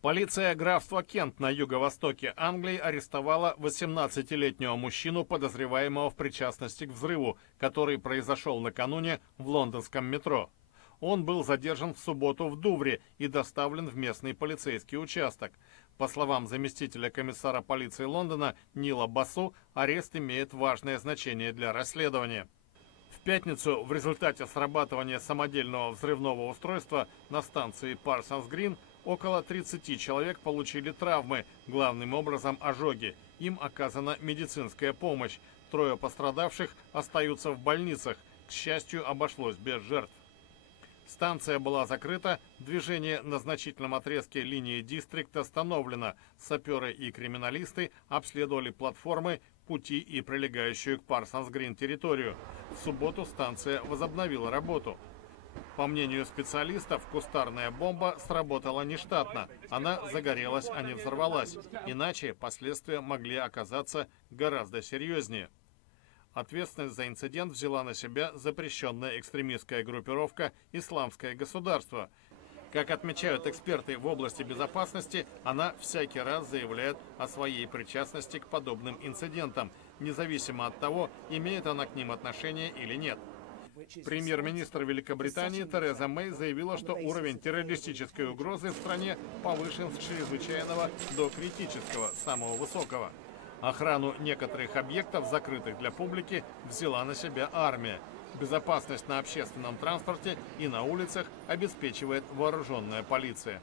Полиция графства Кент на юго-востоке Англии арестовала 18-летнего мужчину, подозреваемого в причастности к взрыву, который произошел накануне в лондонском метро. Он был задержан в субботу в Дувре и доставлен в местный полицейский участок. По словам заместителя комиссара полиции Лондона Нила Басу, арест имеет важное значение для расследования. В пятницу в результате срабатывания самодельного взрывного устройства на станции Парсонс-Грин около 30 человек получили травмы, главным образом ожоги. Им оказана медицинская помощь. 3 пострадавших остаются в больницах. К счастью, обошлось без жертв. Станция была закрыта, движение на значительном отрезке линии Дистрикт остановлено. Саперы и криминалисты обследовали платформы, пути и прилегающую к Парсонс-Грин территорию. В субботу станция возобновила работу. По мнению специалистов, кустарная бомба сработала нештатно. Она загорелась, а не взорвалась. Иначе последствия могли оказаться гораздо серьезнее. Ответственность за инцидент взяла на себя запрещенная экстремистская группировка «Исламское государство». Как отмечают эксперты в области безопасности, она всякий раз заявляет о своей причастности к подобным инцидентам, независимо от того, имеет она к ним отношение или нет. Премьер-министр Великобритании Тереза Мэй заявила, что уровень террористической угрозы в стране повышен с чрезвычайного до критического, самого высокого. Охрану некоторых объектов, закрытых для публики, взяла на себя армия. Безопасность на общественном транспорте и на улицах обеспечивает вооруженная полиция.